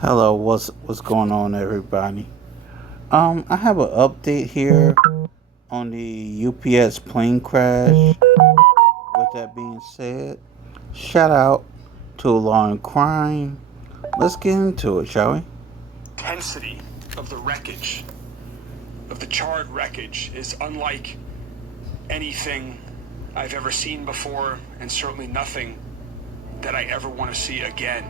Hello, what's going on, everybody? I have an update here on the UPS plane crash. With that being said, shout out to Law and Crime. Let's get into it, shall we? Intensity of the wreckage, of the charred wreckage, is unlike anything I've ever seen before, and certainly nothing that I ever want to see again.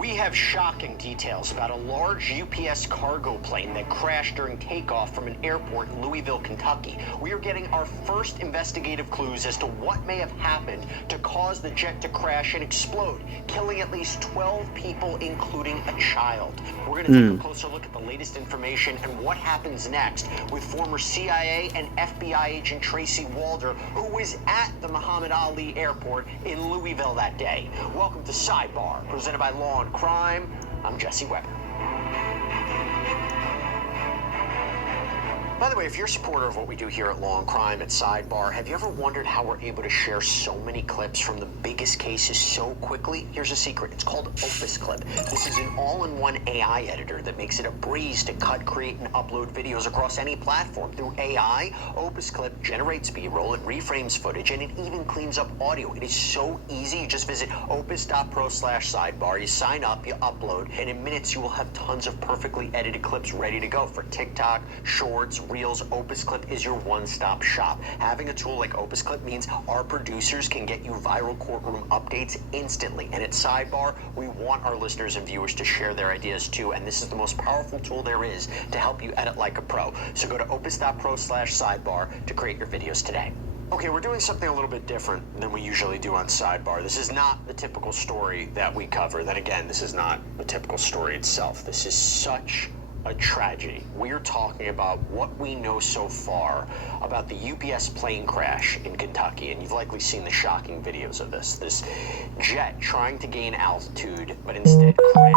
We have shocking details about a large UPS cargo plane that crashed during takeoff from an airport in Louisville, Kentucky. We are getting our first investigative clues as to what may have happened to cause the jet to crash and explode, killing at least 12 people, including a child. We're going to take a closer look at the latest information and what happens next with former CIA and FBI agent Tracy Walder, who was at the Muhammad Ali Airport in Louisville that day. Welcome to Sidebar, presented by Law and Crime. I'm Jesse Weber. By the way, if you're a supporter of what we do here at Law and Crime at Sidebar, have you ever wondered how we're able to share so many clips from the biggest cases so quickly? Here's a secret. It's called Opus Clip. This is an all-in-one AI editor that makes it a breeze to cut, create, and upload videos across any platform. Through AI, Opus Clip generates B-roll, it reframes footage, and it even cleans up audio. It is so easy. You just visit opus.pro/sidebar. You sign up, you upload, and in minutes you will have tons of perfectly edited clips ready to go for TikTok, Shorts, Reels. Opus Clip is your one-stop shop. Having a tool like Opus Clip means our producers can get you viral courtroom updates instantly. And at Sidebar, we want our listeners and viewers to share their ideas too. And this is the most powerful tool there is to help you edit like a pro. So go to opus.pro/sidebar to create your videos today. Okay, we're doing something a little bit different than we usually do on Sidebar. This is not the typical story that we cover. Then again, this is not the typical story itself. This is such a tragedy. We're talking about what we know so far about the UPS plane crash in Kentucky, and you've likely seen the shocking videos of this. This jet trying to gain altitude, but instead crashes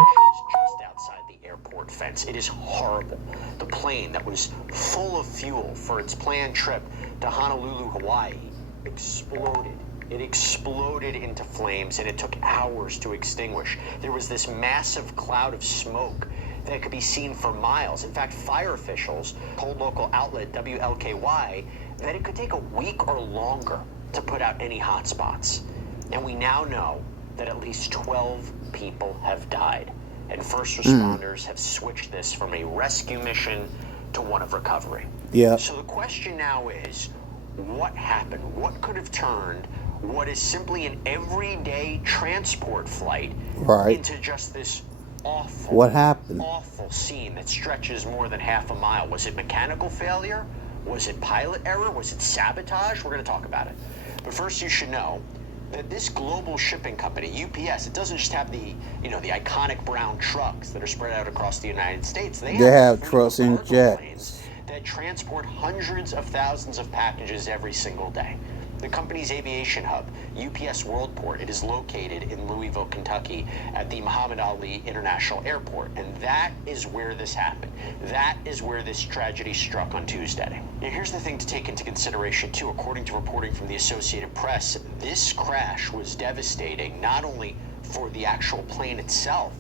just outside the airport fence. It is horrible. The plane that was full of fuel for its planned trip to Honolulu, Hawaii, exploded. It exploded into flames, and it took hours to extinguish. There was this massive cloud of smoke that could be seen for miles. In fact, fire officials told local outlet WLKY that it could take a week or longer to put out any hot spots. And we now know that at least 12 people have died. And first responders have switched this from a rescue mission to one of recovery. Yeah. So the question now is, what happened? What could have turned what is simply an everyday transport flight into just this What happened? awful scene that stretches more than half a mile? Was it mechanical failure? Was it pilot error? Was it sabotage? We're going to talk about it. But first, you should know that this global shipping company, UPS, it doesn't just have the iconic brown trucks that are spread out across the United States. They have have trucks and cargo jets planes that transport hundreds of thousands of packages every single day. The company's aviation hub, UPS Worldport, it is located in Louisville, Kentucky, at the Muhammad Ali International Airport. And that is where this happened. That is where this tragedy struck on Tuesday. Now, here's the thing to take into consideration, too. According to reporting from the Associated Press, this crash was devastating not only for the actual plane itself,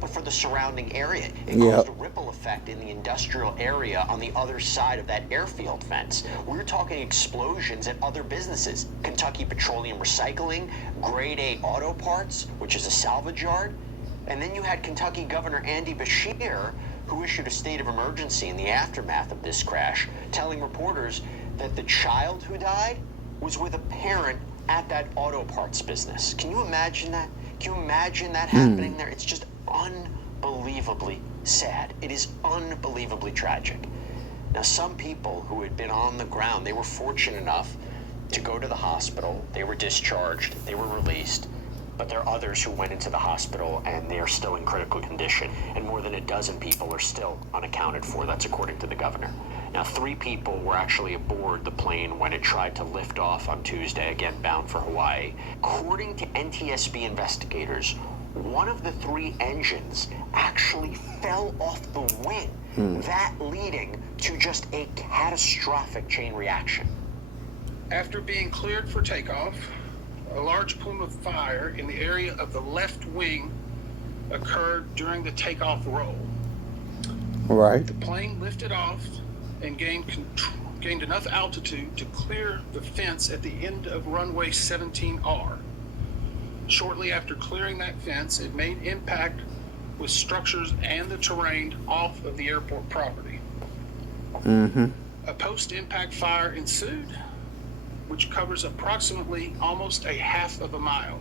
but for the surrounding area. It caused a ripple effect in the industrial area on the other side of that airfield fence. We're talking explosions at other businesses. Kentucky Petroleum Recycling, Grade A Auto Parts, which is a salvage yard. And then you had Kentucky Governor Andy Beshear, who issued a state of emergency in the aftermath of this crash, telling reporters that the child who died was with a parent at that auto parts business. Can you imagine that? Can you imagine that happening there? It's just unbelievably sad. It is unbelievably tragic. Now, some people who had been on the ground, they were fortunate enough to go to the hospital. They were discharged. They were released. But there are others who went into the hospital and they are still in critical condition. And more than a dozen people are still unaccounted for. That's according to the governor. Now, 3 people were actually aboard the plane when it tried to lift off on Tuesday, again bound for Hawaii. According to NTSB investigators, one of the 3 engines actually fell off the wing, that leading to just a catastrophic chain reaction. After being cleared for takeoff, a large plume of fire in the area of the left wing occurred during the takeoff roll. Right. The plane lifted off and gained enough altitude to clear the fence at the end of runway 17R. Shortly after clearing that fence, it made impact with structures and the terrain off of the airport property. Mm-hmm. A post-impact fire ensued, which covers approximately almost a half of a mile.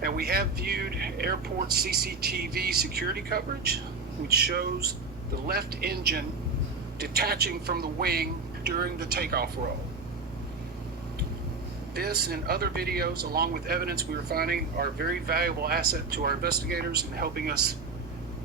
And we have viewed airport CCTV security coverage, which shows the left engine detaching from the wing during the takeoff roll. This and other videos, along with evidence we are finding, are a very valuable asset to our investigators in helping us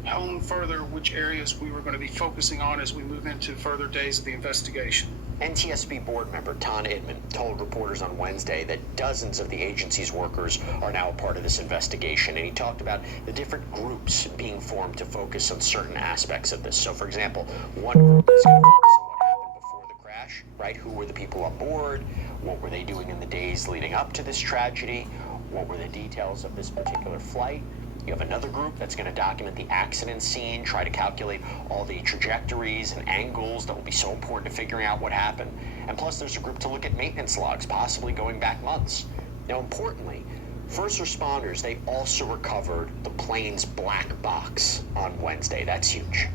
hone further which areas we were going to be focusing on as we move into further days of the investigation. NTSB board member Ton Idman told reporters on Wednesday that dozens of the agency's workers are now a part of this investigation, and he talked about the different groups being formed to focus on certain aspects of this. So, for example, one group is going to focus on what happened before the crash, right? Who were the people on board? What were they doing in the days leading up to this tragedy? What were the details of this particular flight? You have another group that's going to document the accident scene, try to calculate all the trajectories and angles that will be so important to figuring out what happened. And plus, there's a group to look at maintenance logs, possibly going back months. Now, importantly, first responders, they also recovered the plane's black box on Wednesday. That's huge.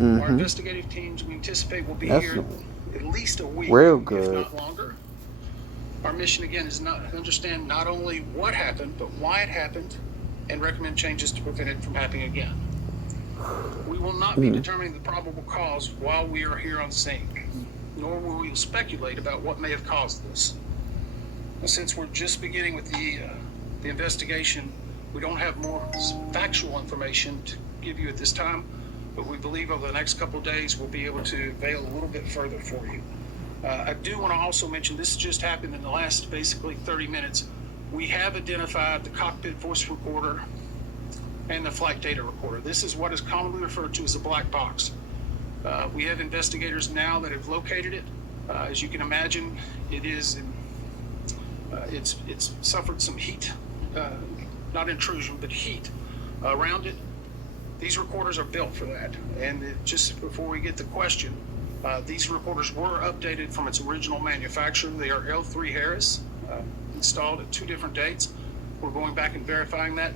Our investigative teams, we anticipate, will be That's here at least a week, real good. if not longer. Our mission, again, is not understand not only what happened, but why it happened, and recommend changes to prevent it from happening again. We will not be determining the probable cause while we are here on scene, nor will we speculate about what may have caused this. And since we're just beginning with the investigation, we don't have more factual information to give you at this time, but we believe over the next couple of days we'll be able to veil a little bit further for you. I do want to also mention this just happened in the last basically 30 minutes. We have identified the cockpit voice recorder and the flight data recorder. This is what is commonly referred to as a black box. We have investigators now that have located it. As you can imagine, it's suffered some heat, not intrusion, but heat around it. These recorders are built for that. And just before we get the question, these recorders were updated from its original manufacturer. They are L3 Harris. Installed at 2 different dates. We're going back and verifying that,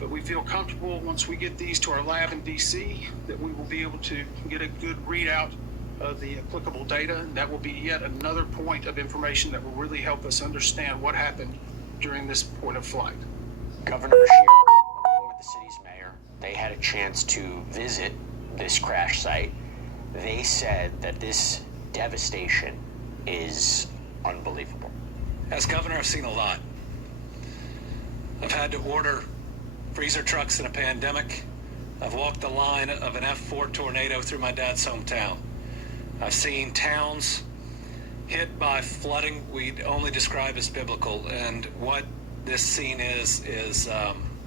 but we feel comfortable once we get these to our lab in DC that we will be able to get a good readout of the applicable data, and that will be yet another point of information that will really help us understand what happened during this point of flight. Governor Beshear, along with the city's mayor, they had a chance to visit this crash site. They said that this devastation is unbelievable. As governor, I've seen a lot. I've had to order freezer trucks in a pandemic. I've walked the line of an F4 tornado through my dad's hometown. I've seen towns hit by flooding we'd only describe as biblical, and what this scene is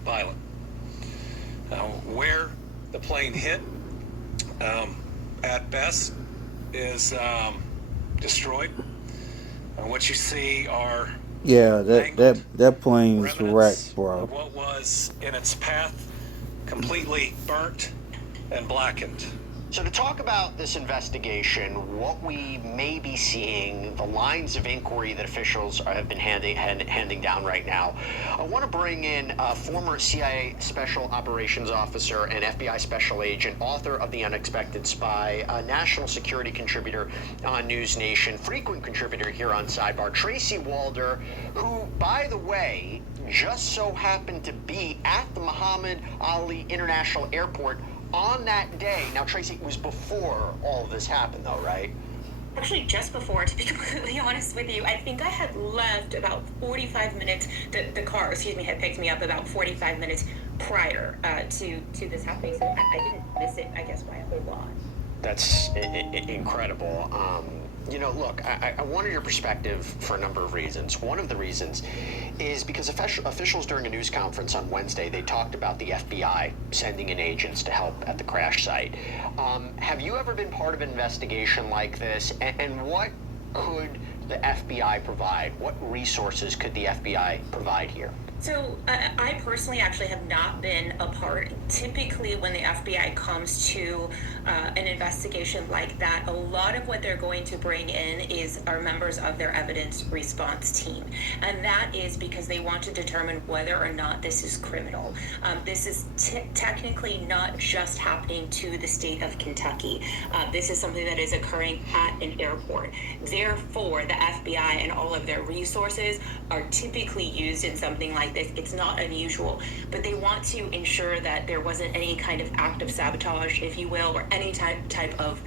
violent. Where the plane hit, at best, is destroyed. And what you see are that plane's remnants wrecked, bro. of what was in its path, completely burnt and blackened. So to talk about this investigation, what we may be seeing, the lines of inquiry that officials have been handing down right now, I want to bring in a former CIA Special Operations Officer and FBI Special Agent, author of The Unexpected Spy, a national security contributor on News Nation, frequent contributor here on Sidebar, Tracy Walder, who, by the way, just so happened to be at the Muhammad Ali International Airport on that day. Now, Tracy, it was before all of this happened, though, right? Actually, just before, to be completely honest with you. I think I had left about 45 minutes. The car, had picked me up about 45 minutes prior to this happening. So I didn't miss it, I guess, by a whole lot. That's incredible. Look, I wanted your perspective for a number of reasons. One of the reasons is because officials during a news conference on Wednesday, they talked about the FBI sending in agents to help at the crash site. Have you ever been part of an investigation like this? And what could the FBI provide? What resources could the FBI provide here? So I personally actually have not been a part. Typically, when the FBI comes to an investigation like that, a lot of what they're going to bring in are members of their evidence response team, and that is because they want to determine whether or not this is criminal. This is technically not just happening to the state of Kentucky. This is something that is occurring at an airport. Therefore, the FBI and all of their resources are typically used in something like this. It's not unusual, but they want to ensure that there wasn't any kind of act of sabotage, if you will, or any type of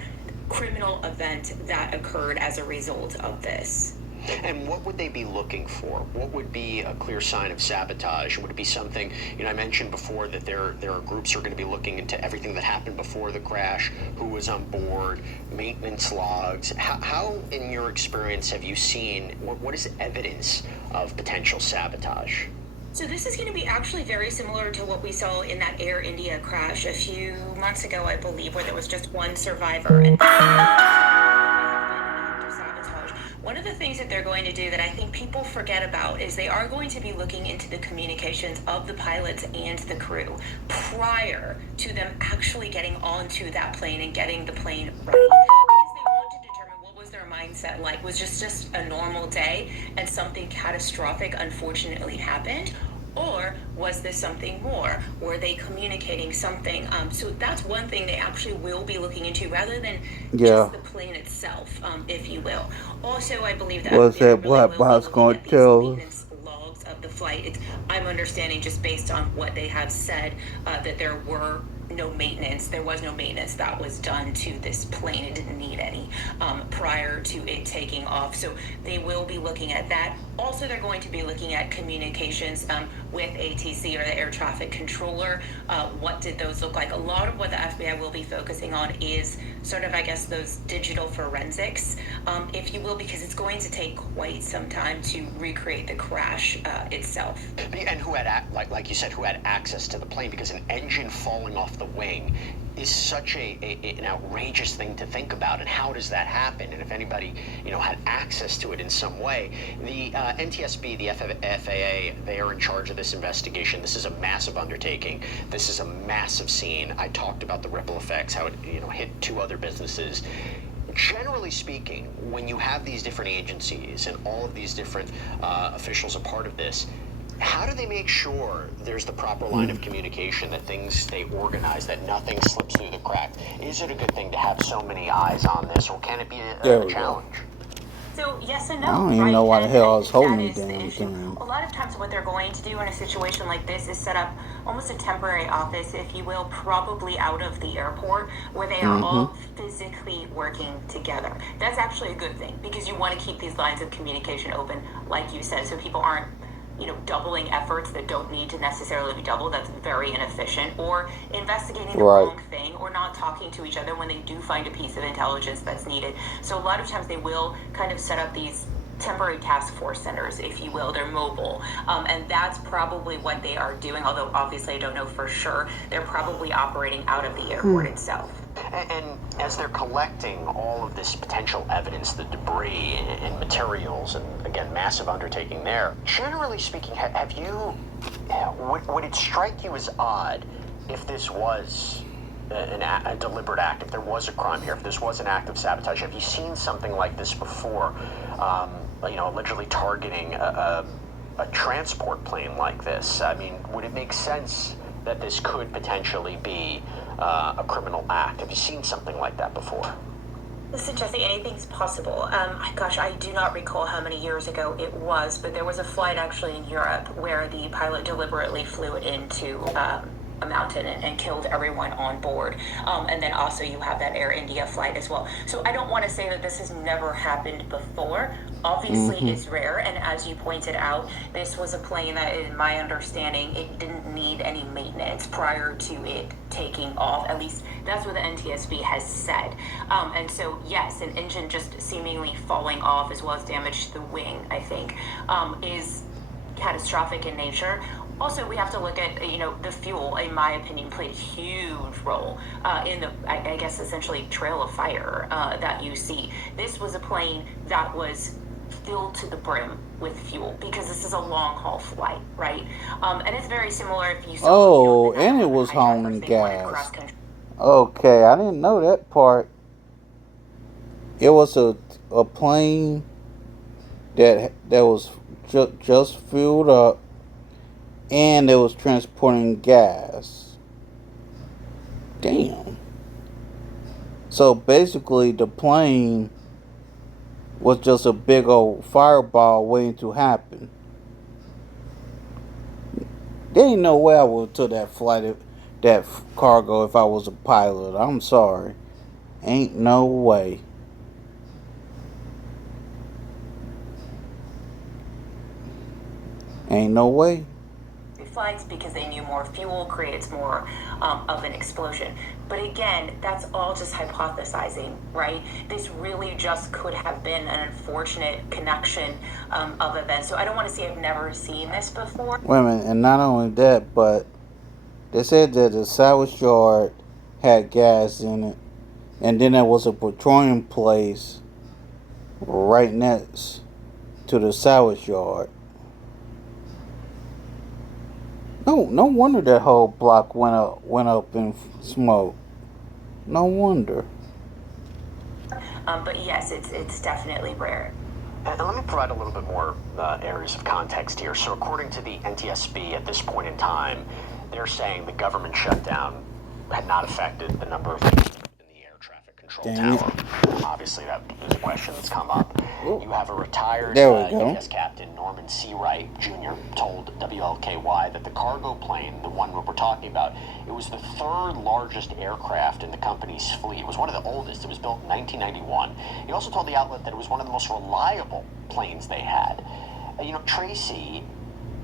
criminal event that occurred as a result of this. And what would they be looking for? What would be a clear sign of sabotage? Would it be something, I mentioned before that there are groups who are going to be looking into everything that happened before the crash, who was on board, maintenance logs. How in your experience, have you seen, what is evidence of potential sabotage? So this is going to be actually very similar to what we saw in that Air India crash a few months ago, I believe, where there was just one survivor. And sabotage. One of the things that they're going to do that I think people forget about is they are going to be looking into the communications of the pilots and the crew prior to them actually getting onto that plane and getting the plane ready. Because they want to determine what was their mindset like. Was just a normal day and something catastrophic unfortunately happened? Or was this something more? Were they communicating something? So that's one thing they actually will be looking into rather than just the plane itself, if you will. Also, I believe that Was they that really what will be Bob's looking going at to these tell? maintenance logs of the flight. I'm understanding just based on what they have said that there was no maintenance that was done to this plane. It didn't need any prior to it taking off. So they will be looking at that. Also, they're going to be looking at communications with ATC or the air traffic controller. What did those look like? A lot of what the FBI will be focusing on is sort of, I guess, those digital forensics, if you will, because it's going to take quite some time to recreate the crash itself. And who had, like you said, who had access to the plane, because an engine falling off the wing is such an outrageous thing to think about. And how does that happen? And if anybody, had access to it in some way, the NTSB, the FAA, they are in charge of this investigation. This is a massive undertaking. This is a massive scene. I talked about the ripple effects, how it, hit 2 other businesses. Generally speaking, when you have these different agencies and all of these different officials a part of this, how do they make sure there's the proper line of communication, that things stay organized, that nothing slips through the cracks? Is it a good thing to have so many eyes on this, or can it be a challenge? So yes and no. I don't even know why the hell I was holding the That is the damn issue. thing. A lot of times what they're going to do in a situation like this is set up almost a temporary office, if you will, probably out of the airport, where they are all physically working together. That's actually a good thing, because you want to keep these lines of communication open, like you said, so people aren't doubling efforts that don't need to necessarily be doubled. That's very inefficient. Or investigating the wrong thing, or not talking to each other when they do find a piece of intelligence that's needed. So a lot of times they will kind of set up these temporary task force centers, if you will. They're mobile. And that's probably what they are doing, although obviously I don't know for sure. They're probably operating out of the airport itself. And as they're collecting all of this potential evidence, the debris and materials, and again, massive undertaking there, generally speaking, have you, would it strike you as odd if this was a deliberate act, if there was a crime here, if this was an act of sabotage? Have you seen something like this before, allegedly targeting a transport plane like this? I mean, would it make sense that this could potentially be a criminal act? Have you seen something like that before? Listen, Jesse, anything's possible. Gosh, I do not recall how many years ago it was, but there was a flight actually in Europe where the pilot deliberately flew it into a mountain and killed everyone on board. And then also you have that Air India flight as well. So I don't want to say that this has never happened before. Obviously, it's rare. And as you pointed out, this was a plane that, in my understanding, it didn't need any maintenance prior to it taking off. At least that's what the NTSB has said. And so, yes, an engine just seemingly falling off, as well as damage to the wing, I think, is catastrophic in nature. Also, we have to look at, the fuel, in my opinion, played a huge role in the, I guess, essentially trail of fire that you see. This was a plane that was filled to the brim with fuel because this is a long haul flight, right? And it's very similar if you saw. Oh, and it was hauling gas. Okay, I didn't know that part. It was a plane that was just filled up, and it was transporting gas. Damn. So basically, the plane was just a big old fireball waiting to happen. There ain't no way I would have took that flight, that cargo, if I was a pilot. I'm sorry. Ain't no way. Ain't no way. Flights because they knew more fuel creates more of an explosion. But again, that's all just hypothesizing, right? This really just could have been an unfortunate connection of events. So I don't want to say I've never seen this before. Wait a minute, and not only that, but they said that the salvage yard had gas in it, and then there was a petroleum place right next to the salvage yard. No wonder that whole block went up in smoke. No wonder. But yes, it's definitely rare. And let me provide a little bit more areas of context here. So according to the NTSB at this point in time, they're saying the government shutdown had not affected the number of people in the air traffic control tower. Obviously, that is a question that's come up. You have a retired UPS captain, Norman C. Wright Jr., told WLKY that the cargo plane, the one we're talking about, it was the third largest aircraft in the company's fleet. It was one of the oldest. It was built in 1991. He also told the outlet that it was one of the most reliable planes they had. Tracy,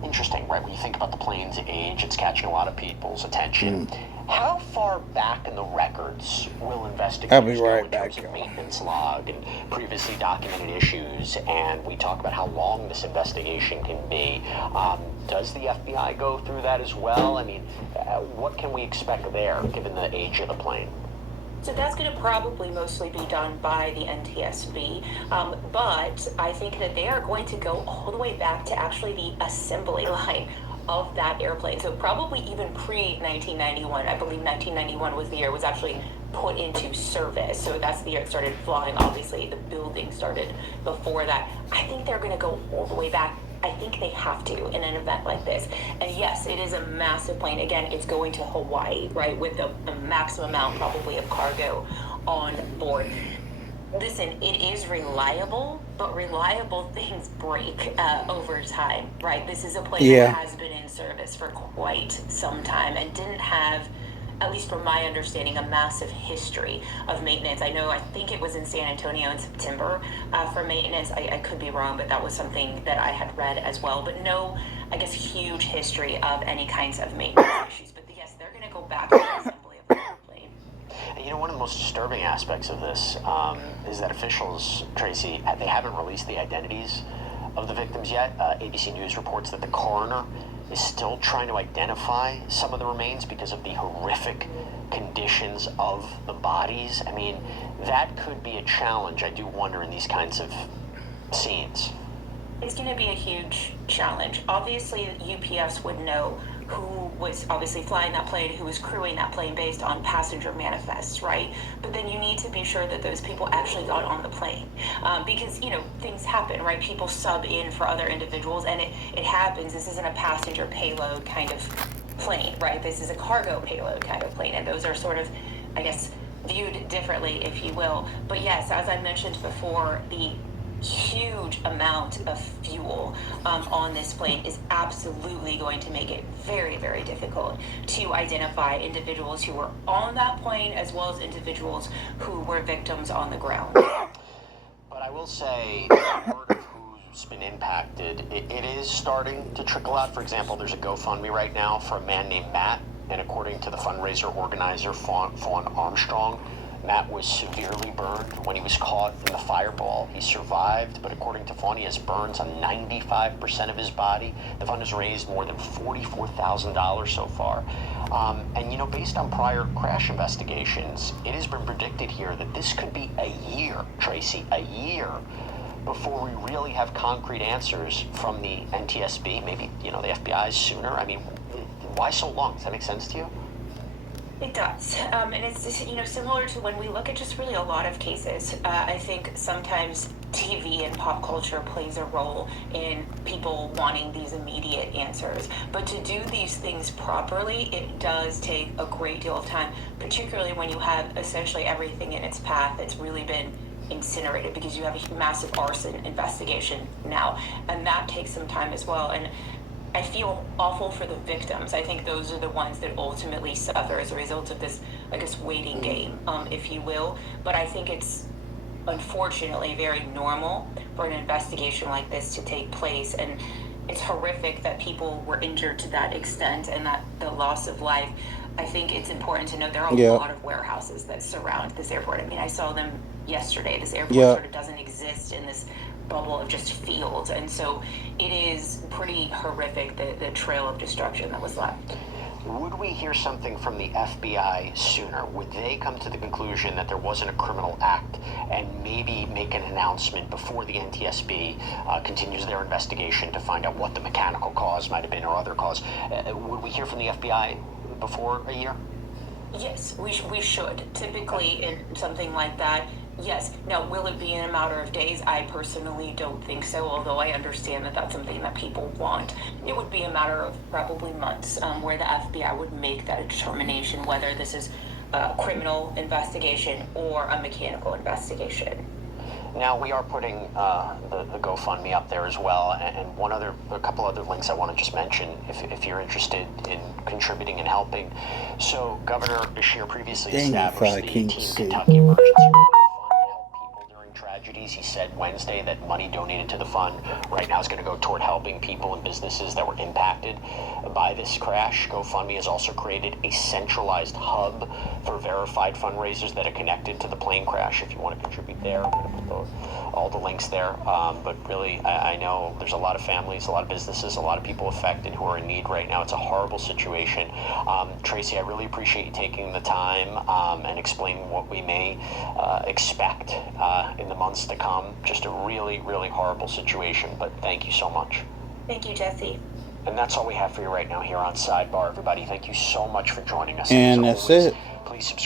interesting, right? When you think about the plane's age, it's catching a lot of people's attention. How far back in the records will investigators go in terms of maintenance log and previously documented issues? And we talk about how long this investigation can be. Does the FBI go through that as well? I mean, what can we expect there, given the age of the plane? So that's going to probably mostly be done by the NTSB, but I think that they are going to go all the way back to actually the assembly line of that airplane. So probably even pre-1991. I believe 1991 was the year it was actually put into service. So that's the year it started flying. Obviously, the building started before that. I think they're going to go all the way back. I think they have to in an event like this. And yes, it is a massive plane. Again, it's going to Hawaii, right, with the maximum amount probably of cargo on board. Listen, it is reliable, but reliable things break over time, right? This is a plane that has been in service for quite some time and didn't have, at least from my understanding, a massive history of maintenance. I think it was in San Antonio in September for maintenance. I could be wrong, but that was something that I had read as well. But no, I guess, huge history of any kinds of maintenance issues. But yes, they're going to go back to the assembly of the airplane. One of the most disturbing aspects of this is that officials, Tracy, they haven't released the identities of the victims yet. ABC News reports that the coroner is still trying to identify some of the remains because of the horrific conditions of the bodies. I mean, that could be a challenge, I do wonder, in these kinds of scenes. It's going to be a huge challenge. Obviously, UPS would know who was obviously flying that plane, who was crewing that plane based on passenger manifests, right? But then you need to be sure that those people actually got on the plane. Because, things happen, right? People sub in for other individuals, and it happens. This isn't a passenger payload kind of plane, right? This is a cargo payload kind of plane, and those are sort of, I guess, viewed differently, if you will. But yes, as I mentioned before, the huge amount of fuel on this plane is absolutely going to make it very, very difficult to identify individuals who were on that plane as well as individuals who were victims on the ground. But I will say, word of who's been impacted, it is starting to trickle out. For example, there's a GoFundMe right now for a man named Matt, and according to the fundraiser organizer, Fawn Armstrong, Matt was severely burned when he was caught in the fireball. He survived, but according to Fawn, he has burns on 95% of his body. The fund has raised more than $44,000 so far. And based on prior crash investigations, it has been predicted here that this could be a year, Tracy, a year before we really have concrete answers from the NTSB, maybe, the FBI sooner? I mean, why so long? Does that make sense to you? It does. And it's just, similar to when we look at just really a lot of cases. I think sometimes TV and pop culture plays a role in people wanting these immediate answers. But to do these things properly, it does take a great deal of time, particularly when you have essentially everything in its path that's really been incinerated, because you have a massive arson investigation now, and that takes some time as well. And I feel awful for the victims. I think those are the ones that ultimately suffer as a result of this, I guess, waiting game, if you will. But I think it's unfortunately very normal for an investigation like this to take place. And it's horrific that people were injured to that extent and that the loss of life. I think it's important to note there are a lot of warehouses that surround this airport. I mean, I saw them yesterday. This airport sort of doesn't exist in this bubble of just fields, and so it is pretty horrific, the trail of destruction that was left. Would we hear something from the FBI sooner? Would they come to the conclusion that there wasn't a criminal act and maybe make an announcement before the NTSB continues their investigation to find out what the mechanical cause might have been or other cause? Would we hear from the FBI before a year? Yes, we should. Typically in something like that, yes. Now, will it be in a matter of days? I personally don't think so, although I understand that that's something that people want. It would be a matter of probably months where the FBI would make that determination whether this is a criminal investigation or a mechanical investigation. Now, we are putting the GoFundMe up there as well, and a couple other links I want to just mention if you're interested in contributing and helping. So, Governor Beshear previously established the Team Kentucky Emergency Relief Fund to help people during tragedies. He said Wednesday that money donated to the fund right now is going to go toward helping people and businesses that were impacted by this crash. GoFundMe has also created a centralized hub for verified fundraisers that are connected to the plane crash. If you want to contribute there, I'm going to put all the links there. But really, I know there's a lot of families, a lot of businesses, a lot of people affected who are in need right now. It's a horrible situation. Tracy, I really appreciate you taking the time and explaining what we may expect in the months to come. Just a really, really horrible situation, but thank you so much. Thank you, Jesse. And that's all we have for you right now here on Sidebar. Everybody, thank you so much for joining us. And that's it. Please subscribe.